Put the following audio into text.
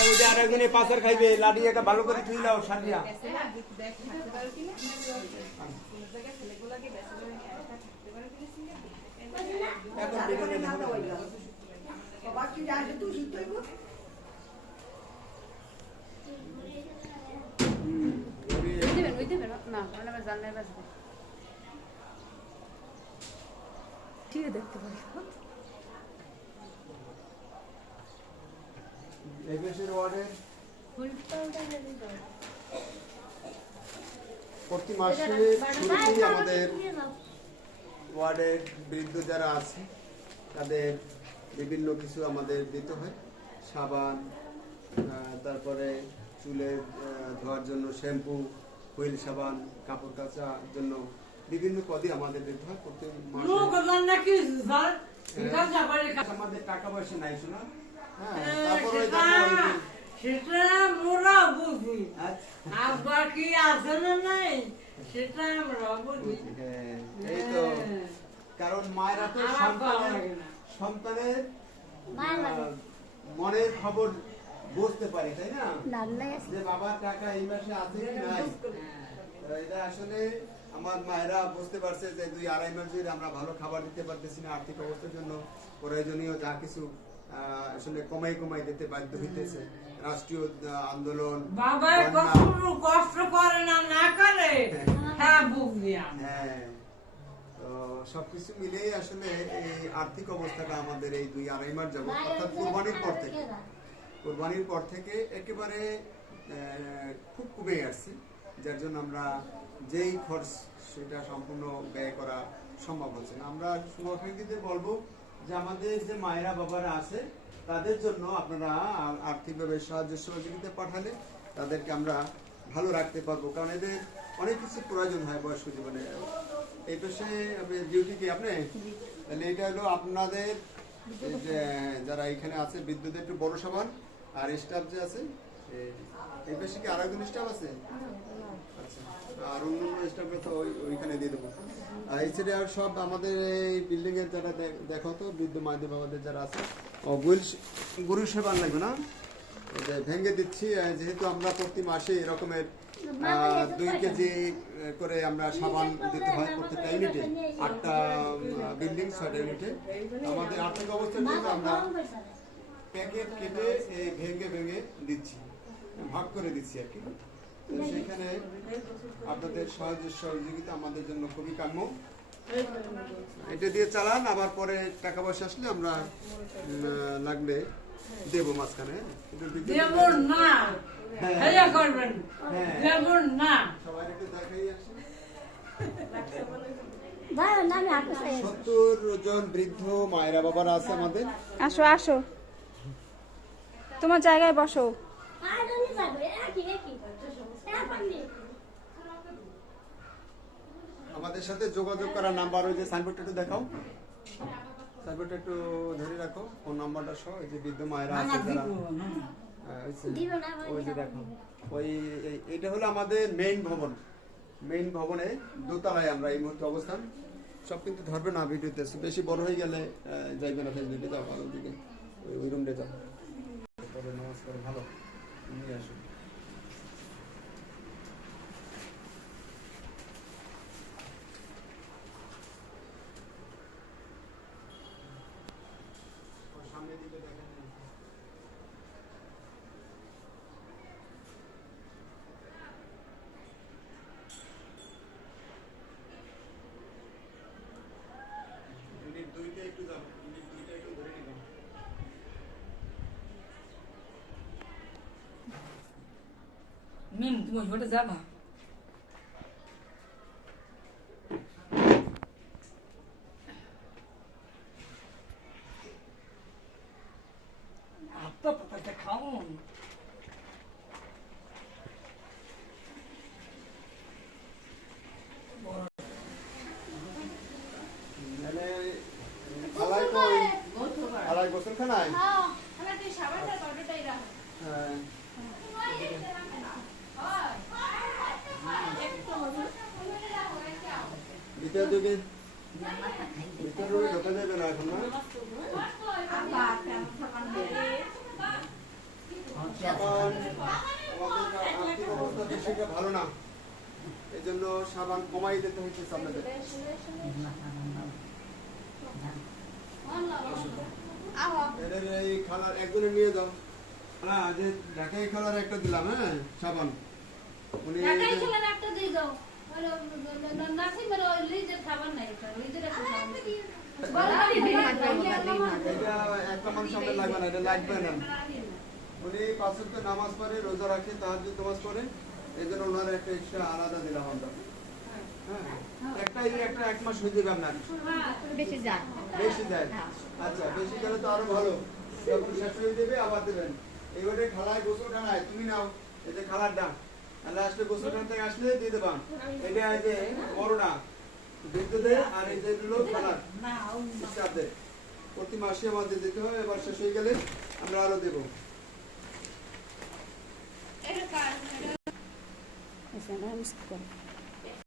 ওইটা আরেকজনে পাথর খাইবে লাঠি একটা ভালো করে থুই লাও সারিয়া এখন বিকেলে বাবা কি আসে তুই শিখতেইব ওই দেবেন না আমরা জানলাই বাজবে ঠিক দেখতে পাই এবিএসের ওয়ার্ডে প্রতি মাসে শুরুতেই আমাদের ওয়ার্ডের বৃদ্ধ যারা আছে তাদের বিভিন্ন কিছু আমাদের দিতে হয় সাবান তারপরে চুলে ধোয়ার জন্য শ্যাম্পু হুইল সাবান কাপড় কাচার জন্য বিভিন্ন পদে আমাদের দিতে হয় প্রতি মাসে আমাদের টাকা পয়সা নাই শোনা তারপরে সেটা মোরা বুঝি আবার কি আছে না নাই সেটা আমরা বুঝি এই তো কারণ মায়েরা তো সন্তানের মনের খবর বুঝতে পারে তাই না যে বাবার টাকা এই মাসে আছে কি নাই এটা আসলে আমার মায়েরা বুঝতে পারছে যে 2-2.5 মাস ধরে আমরা ভালো খাবার দিতে পারতেছি না আর্থিক অবস্থার জন্য প্রয়োজনীয় যা কিছু আসলে কমাই দিতে বাধ্য হইতেছে রাষ্ট্রীয় আন্দোলন বাবা কষ্ট করে না করে হ্যাঁ তো সবকিছু মিলেই আসলে এই আর্থিক অবস্থাটা আমাদের এই 2-2.5 মাস যাবত অর্থাৎ কোরবানির পর থেকে একেবারে খুব কমে আসছে যার জন্য আমরা যেই খরচ সেটা সম্পূর্ণ ব্যয় করা সম্ভব হচ্ছে না আমরা শুভাকাঙ্ক্ষীদের বলবো যে আমাদের যে মায়েরা বাবারা আছে তাদের জন্য আপনারা আর্থিকভাবে সাহায্য সহযোগিতা পাঠালে তাদেরকে আমরা ভালো রাখতে পারবো কারণ এদের অনেক কিছু প্রয়োজন হয় বয়স্ক জীবনে এই পেশে ডিউটি কি আপনি তাহলে এটা হলো আপনাদের যারা এখানে আছে বিদ্যুতের একটু বড় সাবান আর স্টাফ যে আছে এই পেশে কি আরেকজন স্টাফ আছে আচ্ছা আর অন্য স্টাফে তো ওইখানে দিয়ে দেবো এছাড়া সব আমাদের এই বিল্ডিং এর যারা দেখো তো বৃদ্ধ মায়েদের বাবাদের যারা আছে গরুর সেবান লাগবে না ভেঙে দিচ্ছি যেহেতু আমরা প্রতি মাসে এরকমের 2 কেজি করে আমরা সাবান দিতে হয় প্রত্যেকটা ইউনিটে 8টা বিল্ডিং 6টা ইউনিটে আমাদের আর্থিক অবস্থার জন্য আমরা প্যাকেট কেটে ভেঙে দিচ্ছি ভাগ করে দিচ্ছি আর কি সেখানে আপনাদের সাহায্য সহযোগিতা আমাদের জন্য খুবই কাম্য এটা দিয়ে চালান আবার পরে টাকা পয়সা আসলে আমরা লাগলে দেব মাঝখানে সবাই একটু দেখাই আসে 70 জন বৃদ্ধ মায়েরা বাবারা আছে আমাদের আসো তোমার জায়গায় বসো আমাদের সাথে যোগাযোগ করার নাম্বার ওই যে সাইনবোর্ডটা একটু দেখাও সাইনবোর্ডটা একটু ধরে রাখো ফোন নাম্বারটা সহ এই যে বৃদ্ধ মায়েরা আছে যারা ওই যে দেখো ওই এটা হলো আমাদের মেইন ভবনে দোতলায় আমরা এই মুহূর্তে অবস্থান সব কিন্তু ধরবে না ভিডিওতে বেশি বড় হয়ে গেলে যাইবে না ফেসবুকে যাও ভালো দিকে ওই রুমে যাও নমস্কার ভালো নিয়ে আসো সামনে দিকে দেখেন ইউনিট 2তে একটু যাও ইউনিট 2টা একটু ধরে নিলাম মিম তুমি ওইটা যাবা আপা পাপাটা খাও আলাই গোসল খানায় ভিতর দিকে ভিতরে ঢোকা যাবে না এখন না সাবান আমাদের আর্থিক অবস্থা বেশি একটা ভালো না, এই জন্য সাবান কমাই দিতে হচ্ছে আপনাদের। এদের এই খালার একজনে নিয়ে যাও না, যে ঢাকাই খালার একটা দিলাম, হ্যাঁ সাবান উনি ঢাকাই খেলার একটা দিয়ে দাও। নাসিমের ওই লিজের খাবার নাই, লিজের একটা খাবার নাই। এটা একটা মানুষ আমাদের লাগবে না, এটা লাগবে না। উনি 5 ওয়াক্ত নামাজ পড়ে, রোজা রাখে, তাহাজ্জুদ নামাজ পড়ে, এই জন্য ওনার একটা এক্সট্রা আলাদা দিলাম আমরা। হ্যাঁ একটা 1 মাস হয়ে যাবে আপনার। বেশি যায়। বেশি যায়, আচ্ছা বেশি গেলে তো আরো ভালো, যখন শেষ হয়ে যাবে আবার দেবেন। এইবারে খালায় গোসল খানায় তুমি নাও, এই যে খালার ডান আল্লাহ আসলে গোসল খান থেকে আসলে দিয়ে দেবা। এটা এই যে বড়টা বিদ্যুতের, আর এই যে হলো খালার স্টাফদের প্রতি মাসে আমাদের দিতে হয়। এবার শেষ হয়ে গেলে আমরা আরো দেবো। এটা কার? আচ্ছা, নমস্কার।